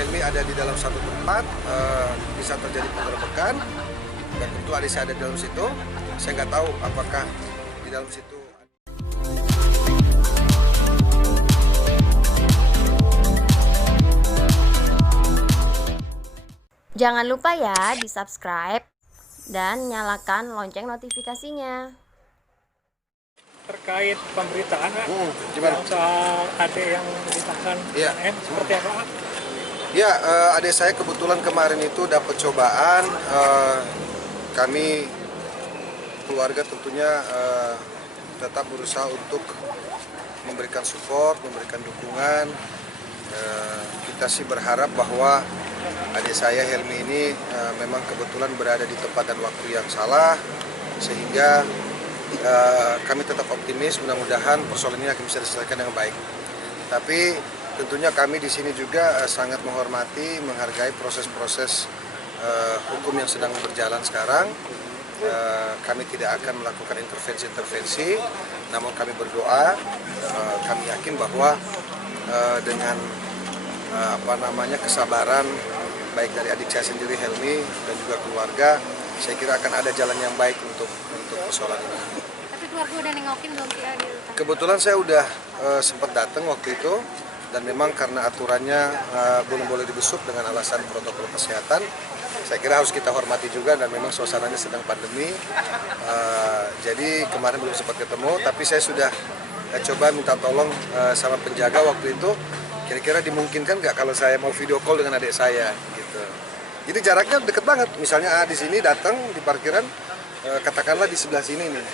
Helmi ada di dalam satu tempat, bisa terjadi penggerbekan, dan tentu adik saya ada di dalam situ. Saya nggak tahu apakah di dalam situ. Jangan lupa ya di-subscribe dan nyalakan lonceng notifikasinya. Terkait pemberitaan Gimana? soal adik yang ditahan Iya. seperti apa? Ya, adik saya kebetulan kemarin itu dapat cobaan. Kami keluarga tentunya tetap berusaha untuk memberikan support, memberikan dukungan. Kita sih berharap bahwa adik saya Helmi ini memang kebetulan berada di tempat dan waktu yang salah, sehingga kami tetap optimis, mudah-mudahan persoalan ini akan bisa diselesaikan dengan baik. Tapi tentunya kami di sini juga sangat menghormati, menghargai proses-proses hukum yang sedang berjalan sekarang. Kami tidak akan melakukan intervensi-intervensi, namun kami berdoa, kami yakin bahwa dengan kesabaran baik dari adik saya sendiri Helmi dan juga keluarga, saya kira akan ada jalan yang baik untuk persoalan ini. Tapi keluarga udah nengokin belum sih Adil? Kebetulan saya udah sempat datang waktu itu, dan memang karena aturannya belum boleh dibesuk dengan alasan protokol kesehatan. Saya kira harus kita hormati juga, dan memang suasananya sedang pandemi. Jadi kemarin belum sempat ketemu, tapi saya sudah coba minta tolong sama penjaga waktu itu. Kira-kira dimungkinkan nggak kalau saya mau video call dengan adik saya gitu. Jadi jaraknya deket banget. Misalnya di sini datang di parkiran, katakanlah di sebelah sini nih,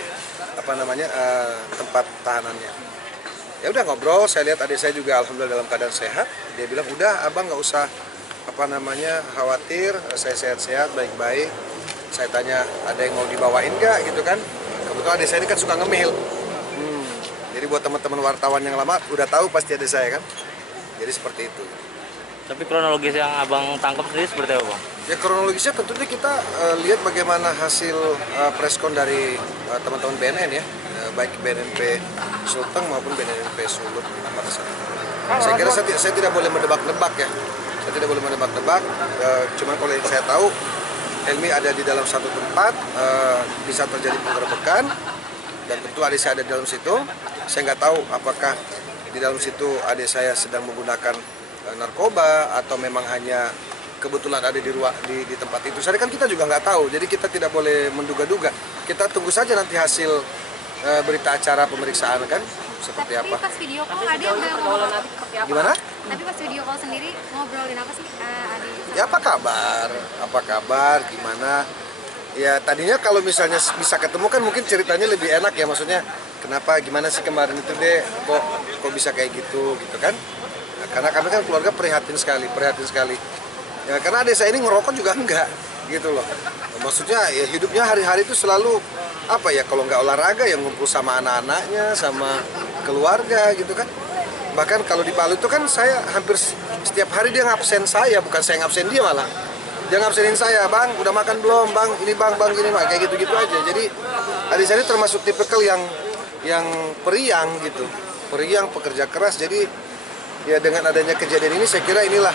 tempat tahanannya. Ya udah ngobrol, saya lihat adik saya juga alhamdulillah dalam keadaan sehat. Dia bilang udah abang nggak usah khawatir, saya sehat-sehat, baik-baik. Saya tanya ada yang mau dibawain nggak gitu kan. Kebetulan adik saya ini kan suka ngemil. Jadi buat teman-teman wartawan yang lama udah tahu pasti adik saya kan. Jadi seperti itu. Tapi kronologis yang abang tangkap sendiri seperti apa, Bang? Ya kronologisnya tentunya kita lihat bagaimana hasil preskon dari teman-teman BNN ya, baik BNNP Sulteng maupun BNNP Sulut pada saat itu. Saya kira saya tidak boleh menebak-nebak ya. Saya tidak boleh menebak-nebak. Cuman kalau yang saya tahu, Helmi ada di dalam satu tempat, bisa terjadi penggerbekan, dan tentu adik saya ada di dalam situ. Saya nggak tahu apakah di dalam situ adik saya sedang menggunakan narkoba atau memang hanya kebetulan ada di tempat itu. Saya kan kita juga nggak tahu, jadi kita tidak boleh menduga-duga. Kita tunggu saja nanti hasil berita acara pemeriksaan kan seperti apa. Tapi pas video call Adil udah ngobrol Gimana? Tapi pas video call sendiri ngobrolin apa sih Adil? Ya apa kabar, gimana? Ya tadinya kalau misalnya bisa ketemu kan mungkin ceritanya lebih enak ya, maksudnya kenapa, gimana sih kemarin itu deh, kok bisa kayak gitu kan? Nah, karena kami kan keluarga prihatin sekali. Ya karena adik saya ini ngerokok juga enggak, gitu loh. Maksudnya ya hidupnya hari-hari itu selalu kalau nggak olahraga ya ngumpul sama anak-anaknya, sama keluarga gitu kan. Bahkan kalau di Palu itu kan saya hampir setiap hari dia ngabsen saya, bukan saya ngabsen dia malah. Dia ngabsenin saya, bang, udah makan belum, bang, ini bang, ini bang, kayak gitu-gitu aja. Jadi adik saya ini termasuk tipikal yang periang gitu, periang, pekerja keras. Jadi ya dengan adanya kejadian ini saya kira inilah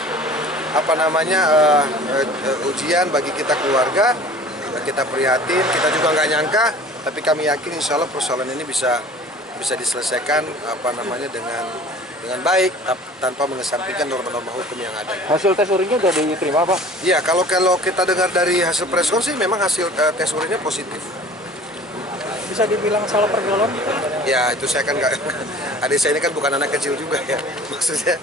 ujian bagi kita keluarga. Kita prihatin, kita juga nggak nyangka, tapi kami yakin insya Allah persoalan ini bisa diselesaikan dengan baik tanpa mengesampingkan norma-norma hukum yang ada. Hasil tes urinnya udah diterima, Pak? Iya, kalau kita dengar dari hasil preskon sih memang hasil tes urinnya positif. Bisa dibilang salah pergaulan? Ya itu saya kan nggak, adik saya ini kan bukan anak kecil juga ya, maksudnya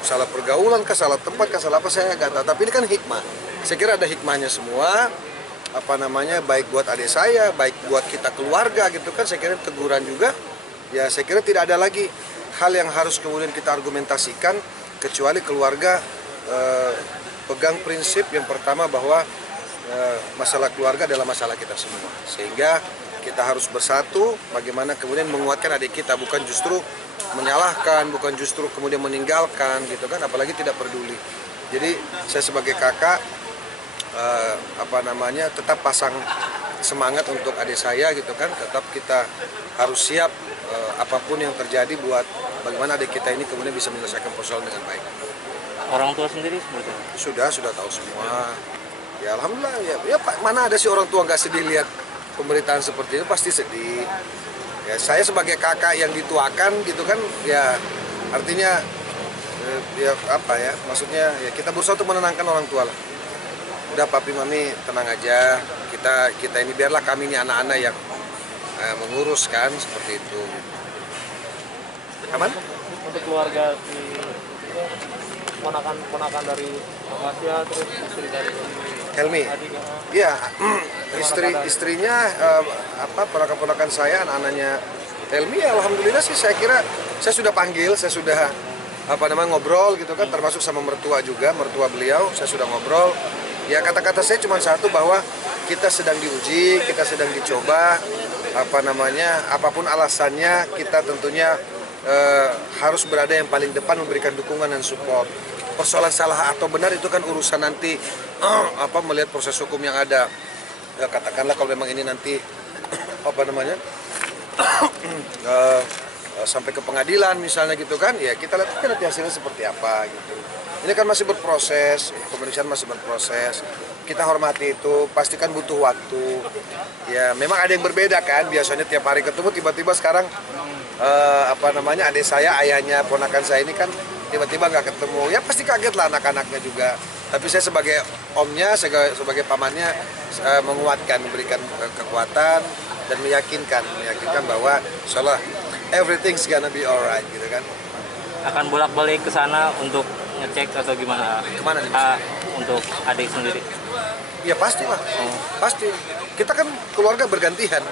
salah pergaulan, salah tempat, salah apa saya nggak tahu. Tapi ini kan hikmah. Saya kira ada hikmahnya semua. Baik buat adik saya, baik buat kita keluarga gitu kan. Saya kira teguran juga. Ya saya kira tidak ada lagi hal yang harus kemudian kita argumentasikan, kecuali keluarga pegang prinsip yang pertama bahwa masalah keluarga adalah masalah kita semua, sehingga kita harus bersatu bagaimana kemudian menguatkan adik kita, bukan justru menyalahkan, bukan justru kemudian meninggalkan gitu kan, apalagi tidak peduli. Jadi saya sebagai kakak tetap pasang semangat untuk adik saya gitu kan, tetap kita harus siap apapun yang terjadi buat bagaimana adik kita ini kemudian bisa menyelesaikan persoalan dengan baik. Orang tua sendiri seperti apa? Sudah tahu semua. Ya alhamdulillah ya Pak, mana ada sih orang tua nggak sedih lihat pemberitaan seperti itu, pasti sedih. Ya saya sebagai kakak yang dituakan gitu kan, ya artinya ya apa ya, maksudnya ya kita berusaha untuk menenangkan orang tua lah. Udah papi mami tenang aja, kita ini biarlah kami ini anak-anak yang mengurus kan, seperti itu. Aman? Untuk keluarga di ponakan dari Asia, terus istri dari Helmi. adiknya. Iya, istrinya ponakan-ponakan saya, anak-anaknya Helmi, ya alhamdulillah sih saya kira saya sudah panggil, saya sudah ngobrol gitu kan, termasuk sama mertua juga, mertua beliau, saya sudah ngobrol. Ya kata-kata saya cuma satu, bahwa kita sedang diuji, kita sedang dicoba, apapun alasannya kita tentunya harus berada yang paling depan memberikan dukungan dan support. Persoalan salah atau benar itu kan urusan nanti melihat proses hukum yang ada. Ya, katakanlah kalau memang ini nanti sampai ke pengadilan misalnya gitu kan, ya kita lihat nanti hasilnya seperti apa gitu. Ini kan masih berproses, pemeriksaan masih berproses. Kita hormati itu, pastikan butuh waktu. Ya memang ada yang berbeda kan, biasanya tiap hari ketemu, tiba-tiba sekarang adik saya, ayahnya ponakan saya ini kan tiba-tiba nggak ketemu, ya pasti kaget lah anak-anaknya juga. Tapi saya sebagai omnya, sebagai pamannya menguatkan, memberikan kekuatan dan meyakinkan bahwa insyaallah everything's gonna be alright gitu kan. Akan bolak-balik ke sana untuk ngecek atau gimana? Kemana nih? Untuk adik sendiri. Ya pastilah, pasti. Kita kan keluarga bergantian,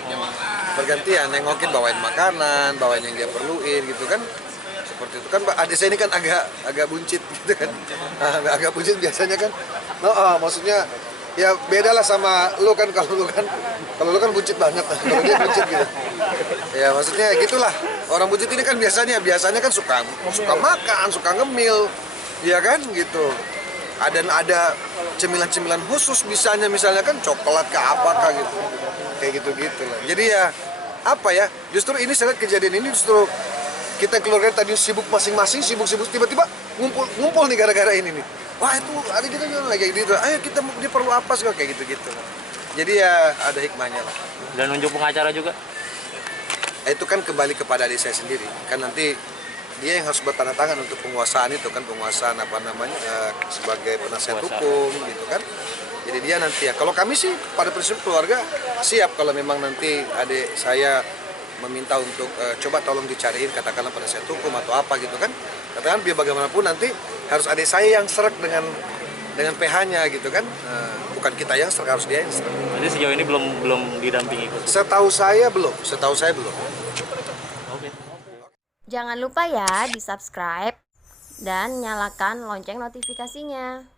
nengokin, bawain makanan, bawain yang dia perluin gitu kan. Seperti itu kan, adik saya ini kan agak buncit gitu kan, agak buncit biasanya kan. Maksudnya ya beda lah sama lu kan, kalau lu kan buncit banget, kalau dia buncit gitu. Ya maksudnya gitulah, orang buncit ini kan biasanya kan suka makan, suka ngemil, ya kan gitu. Ada cemilan-cemilan khusus misalnya kan coklat ke apakah gitu, kayak gitu lah. Jadi ya justru ini saya lihat kejadian ini justru kita keluarga tadi sibuk masing-masing, sibuk tiba-tiba ngumpul nih gara-gara ini nih. Wah itu ada gitu kayak gitu. Ayo dia perlu apa sih kayak gitu. Jadi ya ada hikmahnya lah. Dan nunjuk pengacara juga. Itu kan kembali kepada adik saya sendiri. Kan nanti dia yang harus bertanda tangan untuk penguasaan itu kan, penguasaan sebagai penasihat hukum gitu kan. Jadi dia nanti ya, kalau kami sih pada prinsip keluarga siap kalau memang nanti adik saya meminta untuk coba tolong dicariin katakanlah penasihat hukum atau apa gitu kan. Katakan biar bagaimanapun nanti harus adik saya yang serak dengan PH-nya gitu kan. Bukan kita yang serak, harus dia yang serak. Jadi sejauh ini belum didampingi. Setahu saya belum. Oke. Jangan lupa ya di subscribe dan nyalakan lonceng notifikasinya.